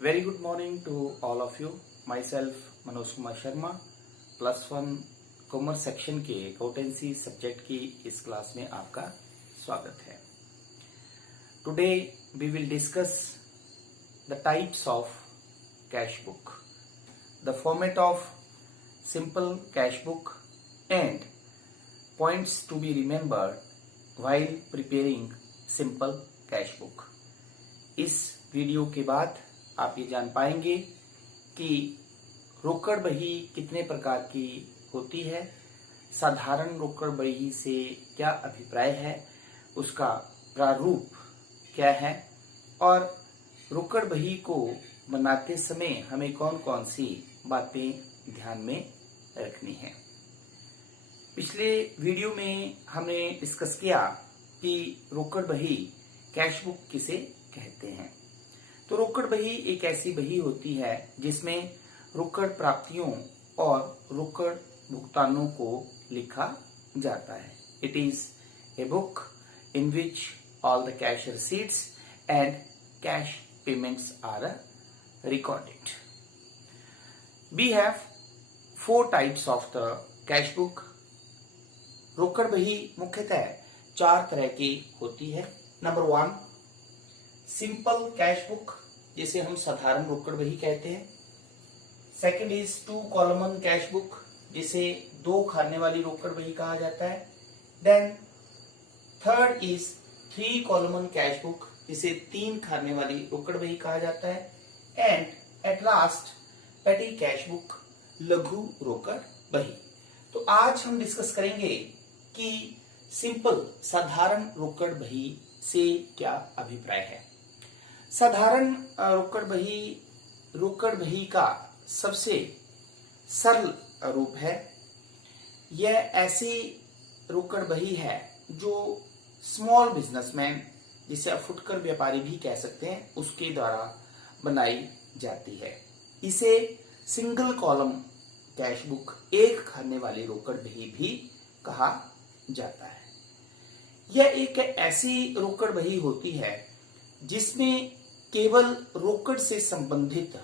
Very good morning to all of you. Myself Manoj Kumar Sharma +1 commerce section के accountancy subject की इस class में आपका स्वागत है. Today we will discuss the types of cash book, the format of simple cash book and points to be remembered while preparing simple cash book. इस video के बाद आप ये जान पाएंगे कि रोकड़ बही कितने प्रकार की होती है, साधारण रोकड़ बही से क्या अभिप्राय है, उसका प्रारूप क्या है और रोकड़ बही को बनाते समय हमें कौन कौन सी बातें ध्यान में रखनी है. पिछले वीडियो में हमने डिस्कस किया कि रोकड़ बही कैश बुक किसे कहते हैं. तो रोकड़ बही एक ऐसी बही होती है जिसमें रोकड़ प्राप्तियों और रोकड़ भुगतानों को लिखा जाता है. It is a book in which all the cash receipts and cash payments are recorded. We have 4 types of the cash book. रोकड़ बही मुख्यतः 4 तरह की होती है. नंबर 1 सिंपल कैश बुक, जिसे हम साधारण रोकड़ बही कहते हैं. Second is 2 column cash book, जिसे 2 खाने वाली रोकड़ बही कहा जाता है. Then third is 3 column cash book, जिसे 3 खाने वाली रोकड़ बही कहा जाता है. And at last petty cash book, लघु रोकड़ बही. तो आज हम डिस्कस करेंगे कि सिंपल साधारण रोकड़ बही से क्या अभिप्राय है. साधारण रोकड़ बही का सबसे सरल रूप है. यह ऐसी रोकड़ बही है जो स्मॉल बिजनेसमैन, जिसे आप फुटकर व्यापारी भी कह सकते हैं, उसके द्वारा बनाई जाती है. इसे सिंगल कॉलम कैश बुक, एक खाने वाली रोकड़ बही भी कहा जाता है. यह एक ऐसी रोकड़ बही होती है जिसमें केवल रोकड़ से संबंधित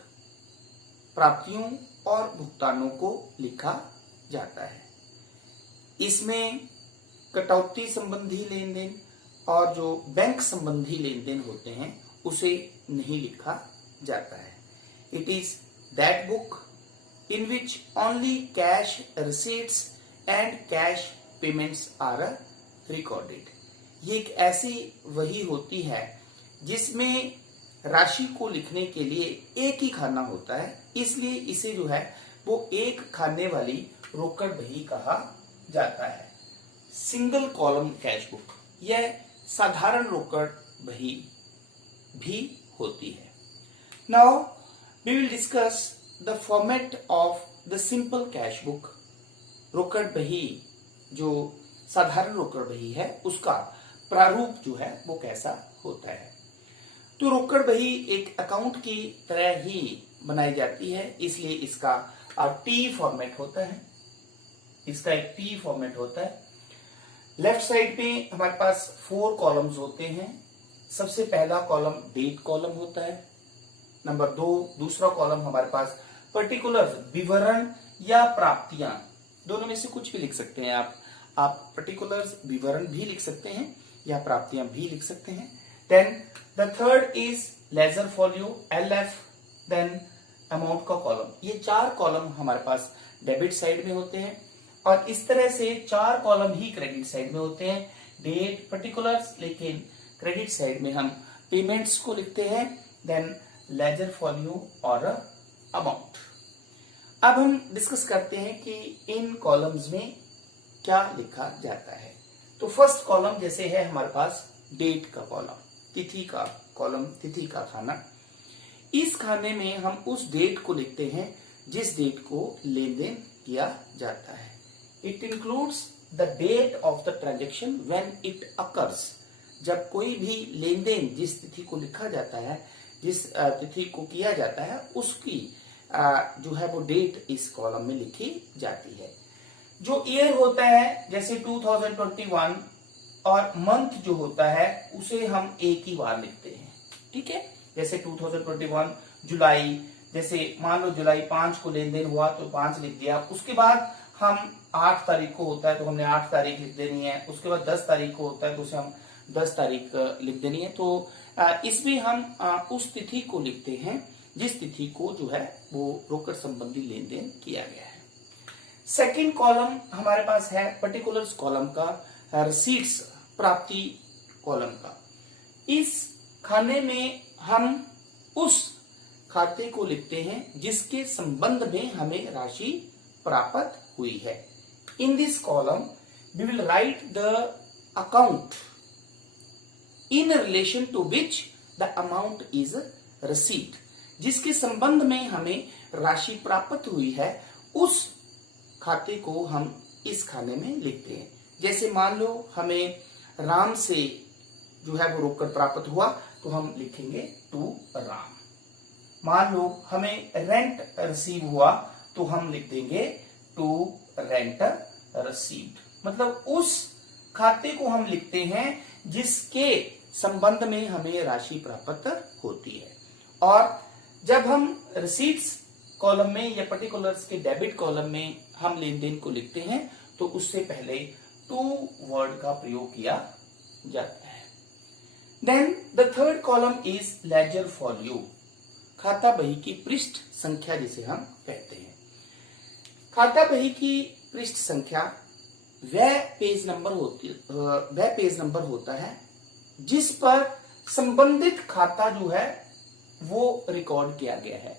प्राप्तियों और भुगतानों को लिखा जाता है. इसमें कटौती संबंधी लेन देन और जो बैंक संबंधी लेन देन होते हैं उसे नहीं लिखा जाता है. It is that book in which only cash receipts and cash payments are recorded. ये एक ऐसी वही होती है जिसमें राशि को लिखने के लिए एक ही खाना होता है, इसलिए इसे जो है वो एक खाने वाली रोकड़ बही कहा जाता है. सिंगल कॉलम कैश बुक यह साधारण रोकड़ बही भी होती है. Now we will discuss the format of the simple cash book. रोकड़ बही जो साधारण रोकड़ बही है उसका प्रारूप जो है वो कैसा होता है. तो रोकड़ बही एक अकाउंट की तरह ही बनाई जाती है, इसलिए इसका टी फॉर्मेट होता है. इसका एक टी फॉर्मेट होता है. लेफ्ट साइड पे हमारे पास 4 कॉलम्स होते हैं. सबसे पहला कॉलम डेट कॉलम होता है. नंबर 2 दूसरा कॉलम हमारे पास पर्टिकुलर विवरण या प्राप्तियां, दोनों में से कुछ भी लिख सकते हैं आप पर्टिकुलर विवरण भी लिख सकते हैं या प्राप्तियां भी लिख सकते हैं. Then the third is ledger folio LF, then amount का कॉलम. ये 4 कॉलम हमारे पास डेबिट साइड में होते हैं और इस तरह से 4 कॉलम ही क्रेडिट साइड में होते हैं. डेट पर्टिकुलर्स, लेकिन क्रेडिट साइड में हम पेमेंट्स को लिखते हैं. देन लेजर फॉलियो और अमाउंट. अब हम डिस्कस करते हैं कि इन कॉलम्स में क्या लिखा जाता है. तो फर्स्ट कॉलम जैसे है हमारे पास डेट का कॉलम, तिथि का कॉलम, तिथि का खाना. इस खाने में हम उस डेट को लिखते हैं जिस डेट को लेन देन किया जाता है. It includes the date of the transaction when it occurs. जब कोई भी लेन देन जिस तिथि को लिखा जाता है, जिस तिथि को किया जाता है, उसकी जो है वो डेट इस कॉलम में लिखी जाती है. जो ईयर होता है जैसे 2021 और मंथ जो होता है उसे हम एक ही बार लिखते हैं. ठीक है, जैसे 2021 जुलाई, जैसे मान लो जुलाई 5 को लेन देन हुआ तो 5 लिख दिया। उसके बाद हम 8 तारीख को होता है तो हमने 8 तारीख लिख देनी है। उसके बाद 10 तारीख को होता है तो उसे हम 10 तारीख लिख देनी है। तो इसमें हम उस तिथि को लिखते हैं जिस तिथि को जो है वो रोकड़ संबंधी लेन देन किया गया है। सेकेंड कॉलम हमारे पास है पर्टिकुलर्स कॉलम का, रिसीट्स प्राप्ति कॉलम का। इस खाने में हम उस खाते को लिखते हैं जिसके संबंध में हमें राशि प्राप्त हुई है। In this column we will write the account in relation to which the amount is receipt, जिसके संबंध में हमें राशि प्राप्त हुई है उस खाते को हम इस खाने में लिखते हैं। जैसे मान लो हमें राम से जो है वो रोकड़ प्राप्त हुआ तो हम लिखेंगे टू राम। मान लो हमें रेंट रिसीव हुआ तो हम लिख देंगे टू रेंट रिसीव्ड। मतलब उस खाते को हम लिखते हैं जिसके संबंध में हमें राशि प्राप्त होती है। और जब हम रिसीट्स कॉलम में या पर्टिकुलर्स के डेबिट कॉलम में हम लेन देन को लिखते हैं तो उससे पहले टू वर्ड का प्रयोग किया जाता है। Then the third column is ledger folio, खाता बही की पृष्ठ संख्या जिसे हम कहते हैं। खाता बही की पृष्ठ संख्या वह पेज नंबर होता है जिस पर संबंधित खाता जो है वो रिकॉर्ड किया गया है।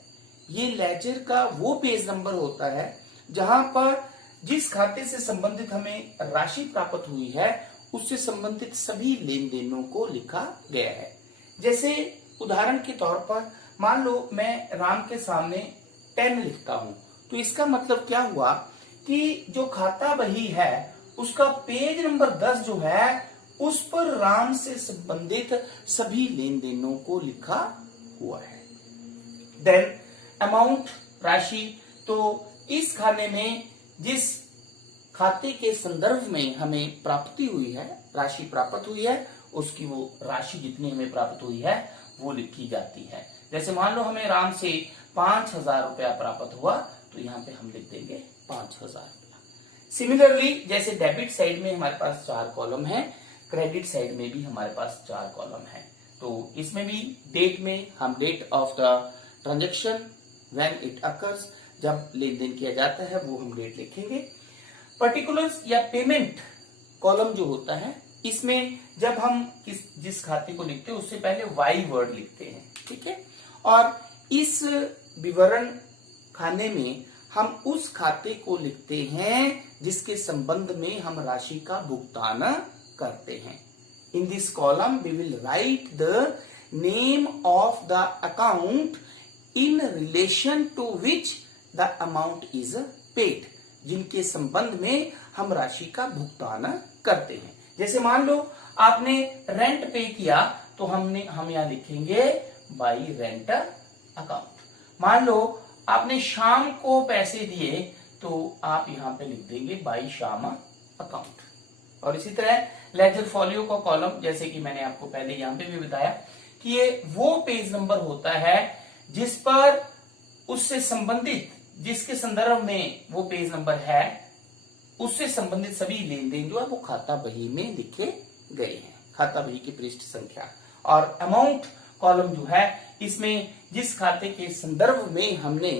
ये लेजर का वो पेज नंबर होता है जहां पर जिस खाते से संबंधित हमें राशि प्राप्त हुई है उससे संबंधित सभी लेन देनों को लिखा गया है। जैसे उदाहरण के तौर पर मान लो मैं राम के सामने 10 लिखता हूं तो इसका मतलब क्या हुआ कि जो खाता बही है उसका पेज नंबर 10 जो है उस पर राम से संबंधित सभी लेन देनों को लिखा हुआ है। देन अमाउंट राशि, तो इस खाने में जिस खाते के संदर्भ में हमें प्राप्ति हुई है, राशि प्राप्त हुई है, उसकी वो राशि जितनी हमें प्राप्त हुई है वो लिखी जाती है। जैसे मान लो हमें राम से 5,000 रुपया प्राप्त हुआ तो यहाँ पे हम लिख देंगे 5,000 रुपया। सिमिलरली जैसे डेबिट साइड में हमारे पास 4 कॉलम है, क्रेडिट साइड में भी हमारे पास 4 कॉलम है। तो इसमें भी डेट में हम date of the transaction when it occurs, जब लेन देन किया जाता है वो हम डेट लिखेंगे। पर्टिकुलर्स या पेमेंट कॉलम जो होता है इसमें जब हम जिस खाते को लिखते हैं उससे पहले वाई वर्ड लिखते हैं, ठीक है। और इस विवरण खाने में हम उस खाते को लिखते हैं जिसके संबंध में हम राशि का भुगतान करते हैं। In this column we will write the name of the account in relation to which the amount is paid, जिनके संबंध में हम राशि का भुगतान करते हैं। जैसे मान लो आपने रेंट पे किया तो हम यहां लिखेंगे बाई रेंट अकाउंट। मान लो आपने शाम को पैसे दिए तो आप यहां पे लिख देंगे बाई शाम अकाउंट। और इसी तरह लेजर फॉलियो का कॉलम, जैसे कि मैंने आपको पहले यहां पे भी बताया कि ये वो पेज नंबर होता है जिस पर उससे संबंधित, जिसके संदर्भ में वो पेज नंबर है, उससे संबंधित सभी लेन देन जो है वो खाता बही में लिखे गए हैं, खाता बही की पृष्ठ संख्या। और अमाउंट कॉलम जो है इसमें जिस खाते के संदर्भ में हमने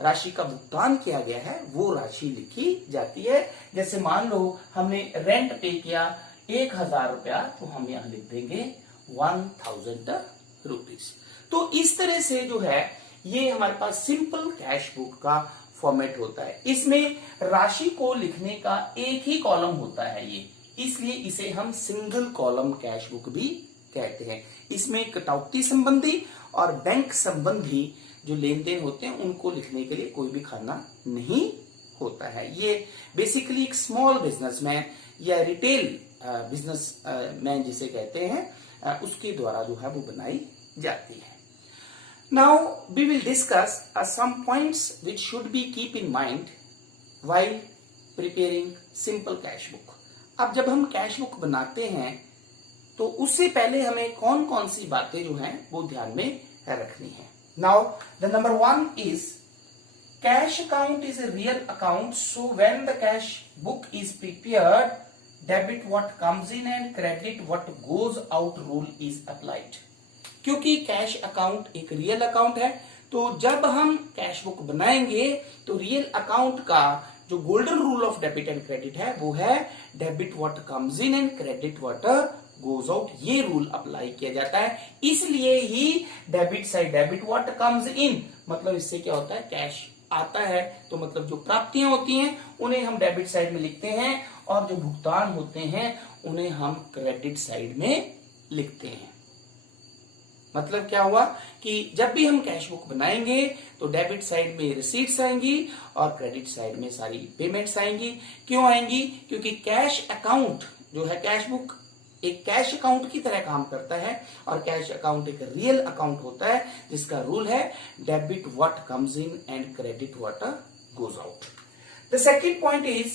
राशि का भुगतान किया गया है वो राशि लिखी जाती है। जैसे मान लो हमने रेंट पे किया 1,000 रुपया तो हम यहां लिख देंगे 1,000 रुपीज। तो इस तरह से जो है ये हमारे पास सिंपल कैश बुक का फॉर्मेट होता है। इसमें राशि को लिखने का एक ही कॉलम होता है ये, इसलिए इसे हम सिंगल कॉलम कैश बुक भी कहते हैं। इसमें कटौती संबंधी और बैंक संबंधी जो लेन देन होते हैं उनको लिखने के लिए कोई भी खाना नहीं होता है। ये बेसिकली एक स्मॉल बिजनेसमैन या रिटेल बिजनेसमैन जिसे कहते हैं उसके द्वारा जो है वो बनाई जाती है। Now we will discuss some points which should be keep in mind while preparing simple cash book. अब जब हम कैश बुक बनाते हैं तो उससे पहले हमें कौन कौन सी बातें जो हैं वो ध्यान में रखनी है। Now the number 1 is cash account is a real account, so when the cash book is prepared, debit what comes in and credit what goes out rule is applied. क्योंकि कैश अकाउंट एक real account है, तो जब हम cash book बनाएंगे तो real account का जो golden rule of debit and credit है वो है debit what comes in and credit what goes out. ये रूल अप्लाई किया जाता है. इसलिए ही debit side debit what comes in, मतलब इससे क्या होता है, कैश आता है तो मतलब जो प्राप्तियां होती हैं उन्हें हम डेबिट साइड में लिखते हैं और जो भुगतान होते हैं उन्हें हम क्रेडिट साइड में लिखते हैं. मतलब क्या हुआ कि जब भी हम कैश बुक बनाएंगे तो डेबिट साइड में रिसीट्स आएंगी और क्रेडिट साइड में सारी पेमेंट्स आएंगी. क्यों आएंगी? क्योंकि कैश अकाउंट जो है, कैश बुक एक कैश अकाउंट की तरह काम करता है और कैश अकाउंट एक रियल अकाउंट होता है जिसका रूल है debit what comes in and credit what goes out. The second point is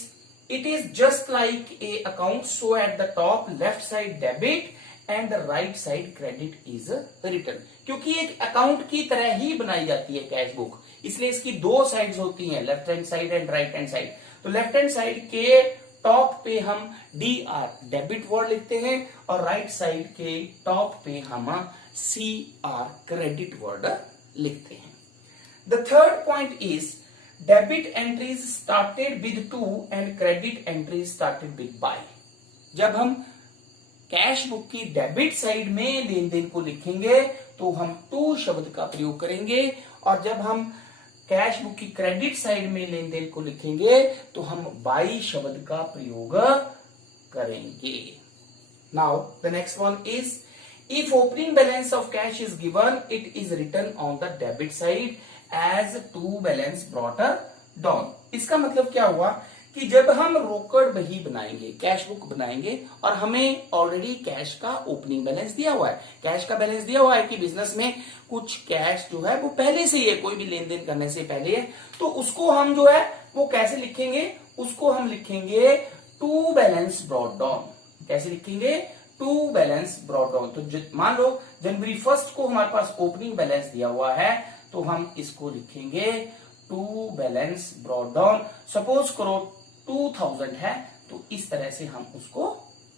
it is just like a account, so at the top left side debit and the right side credit is written. क्योंकि एक account की तरह ही बनाई जाती है cash book, इसलिए इसकी दो साइड्स होती हैं, left hand side and right hand side. तो लेफ्ट हैंड साइड के टॉप पे हम DR डेबिट वर्ड लिखते हैं और राइट साइड के टॉप पे हम CR क्रेडिट वर्ड लिखते हैं. The third point is debit entries started with to and credit entries started with by. जब हम कैश बुक की डेबिट साइड में लेन देन को लिखेंगे तो हम टू शब्द का प्रयोग करेंगे और जब हम कैश बुक की क्रेडिट साइड में लेन देन को लिखेंगे तो हम बाई शब्द का प्रयोग करेंगे. Now the next one is if opening balance of cash is given it is written on the debit side as to balance brought down. इसका मतलब क्या हुआ कि जब हम रोकड़ बही बनाएंगे, कैश बुक बनाएंगे और हमें ऑलरेडी कैश का ओपनिंग बैलेंस दिया हुआ है, कैश का बैलेंस दिया हुआ है कि बिजनेस में कुछ कैश जो है वो पहले से ही है, कोई भी लेन देन करने से पहले है, तो उसको हम जो है वो कैसे लिखेंगे, उसको हम लिखेंगे टू बैलेंस ब्रॉट डाउन. कैसे लिखेंगे? To balance brought down. तो मान लो जनवरी 1 को हमारे पास ओपनिंग बैलेंस दिया हुआ है तो हम इसको लिखेंगे to balance brought down. Suppose करो 2000 है तो इस तरह से हम उसको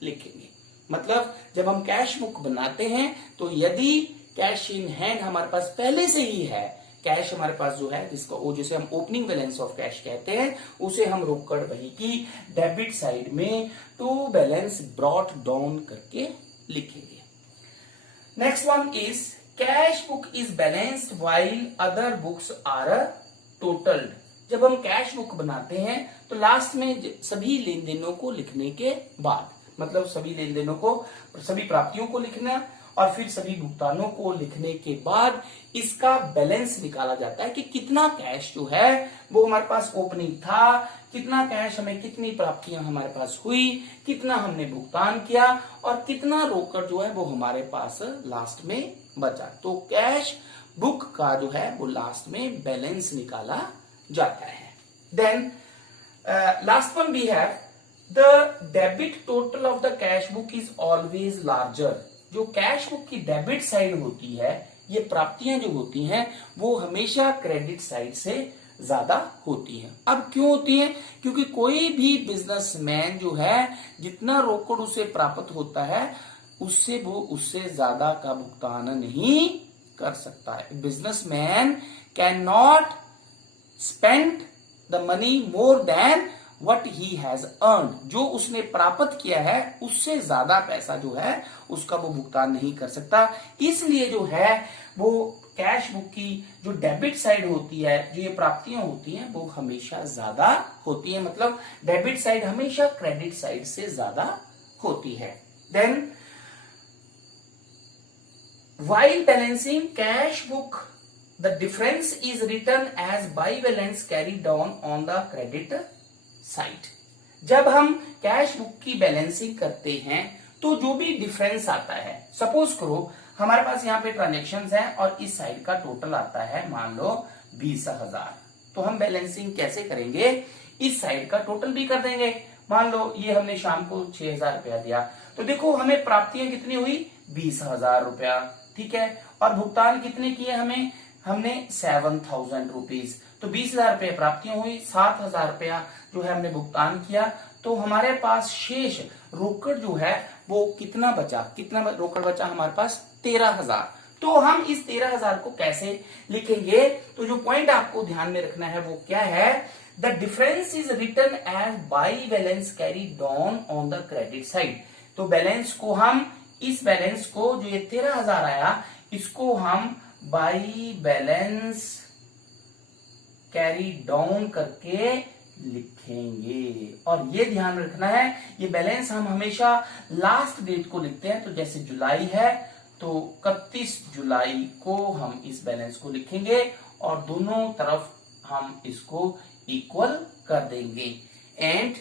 लिखेंगे. मतलब जब हम कैश बुक बनाते हैं तो यदि कैश इन हैंड हमारे पास पहले से ही है, कैश हमारे पास जो है जिसको जिसे हम ओपनिंग बैलेंस ऑफ कैश कहते हैं, उसे हम रोकड़ बही की डेबिट साइड में टू बैलेंस ब्रॉट डाउन करके लिखेंगे. Next one is cash book is balanced while other books are totalled. जब हम कैश बुक बनाते हैं तो लास्ट में सभी लेन देनों को लिखने के बाद, मतलब सभी लेन देनों को, सभी प्राप्तियों को लिखना और फिर सभी भुगतानों को लिखने के बाद इसका बैलेंस निकाला जाता है कि कितना कैश जो है वो हमारे पास ओपनिंग था, कितना कैश हमें, कितनी प्राप्तियां हमारे पास हुई, कितना हमने भुगतान किया और कितना रोकड़ जो है वो हमारे पास लास्ट में बचा. तो कैश बुक का जो है वो लास्ट में बैलेंस निकाला जाता है. Then last one we have the debit total of the cash book is always larger. जो कैश बुक की डेबिट साइड होती है, ये प्राप्तियां जो होती हैं वो हमेशा क्रेडिट साइड से ज्यादा होती हैं. अब क्यों होती हैं? क्योंकि कोई भी बिजनेसमैन जो है जितना रोकड़ उसे प्राप्त होता है उससे वो उससे ज्यादा का भुगतान नहीं कर सकता है. Businessman can not spent the money more than what he has earned. जो उसने प्राप्त किया है उससे ज्यादा पैसा जो है उसका वो भुगतान नहीं कर सकता. इसलिए जो है वो कैश बुक की जो डेबिट साइड होती है, जो ये प्राप्तियां होती हैं वो हमेशा ज्यादा होती है. मतलब डेबिट साइड हमेशा क्रेडिट साइड से ज्यादा होती है. Then while balancing cash book the difference is written as by balance carried down on the credit side. जब हम कैश बुक की बैलेंसिंग करते हैं तो जो भी डिफरेंस आता है, सपोज करो हमारे पास यहाँ पे ट्रांजेक्शन्स हैं और इस साइड का टोटल आता है मान लो 20,000, तो हम बैलेंसिंग कैसे करेंगे? इस साइड का टोटल भी कर देंगे. मान लो ये हमने शाम को 6,000 रुपया दिया तो देखो हमें प्राप्तियां कितनी हुई? 20,000 रुपया. ठीक है, और भुगतान कितने किए? हमने 7,000 रुपीज, तो 20,000 रुपये प्राप्तियां हुई, 7,000 रुपया जो है हमने भुगतान किया। तो हमारे पास शेष रोकड़ जो है वो कितना बचा, कितना रोकड़ बचा हमारे पास 13,000। तो हम इस 13,000 को कैसे लिखेंगे, तो जो पॉइंट आपको ध्यान में रखना है वो क्या है, the difference is written as by balance carried down on the credit side. तो बैलेंस को हम, इस बैलेंस को जो ये 13,000 आया, इसको हम बाई बैलेंस कैरी डाउन करके लिखेंगे। और ये ध्यान रखना है, ये बैलेंस हम हमेशा लास्ट डेट को लिखते हैं। तो जैसे जुलाई है तो 31 जुलाई को हम इस बैलेंस को लिखेंगे और दोनों तरफ हम इसको इक्वल कर देंगे and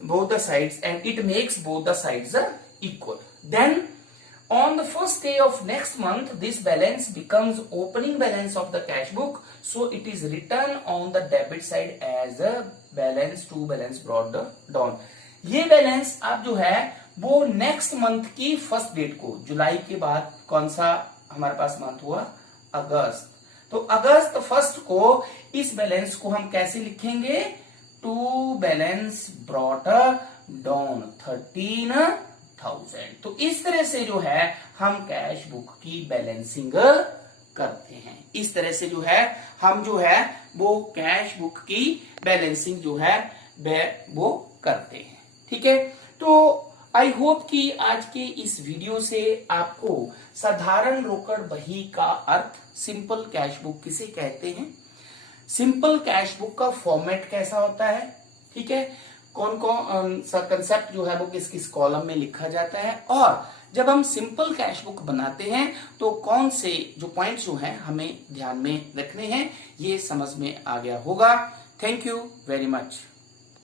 both the sides, and it makes both the sides equal. Then on the first day of next month this balance becomes opening balance of the cash book, so it is written on the debit side as a balance to balance brought down. ये balance अब जो है वो next month की first date को, जुलाई के बाद कौन सा हमारे पास मंथ हुआ, अगस्त। तो अगस्त फर्स्ट को इस बैलेंस को हम कैसे लिखेंगे, टू बैलेंस ब्रॉट डाउन 13,000। तो इस तरह से जो है हम कैश बुक की बैलेंसिंग करते हैं। इस तरह से जो है हम जो है वो कैश बुक की बैलेंसिंग जो है वो करते हैं। ठीक है, तो आई होप कि आज के इस वीडियो से आपको साधारण रोकड़ बही का अर्थ, सिंपल कैश बुक किसे कहते हैं, सिंपल कैश बुक का फॉर्मेट कैसा होता है, ठीक है, कौन कौन सा कंसेप्ट जो है वो किस किस कॉलम में लिखा जाता है, और जब हम सिंपल कैश बुक बनाते हैं तो कौन से जो पॉइंट्स जो हैं हमें ध्यान में रखने हैं, ये समझ में आ गया होगा। Thank you very much.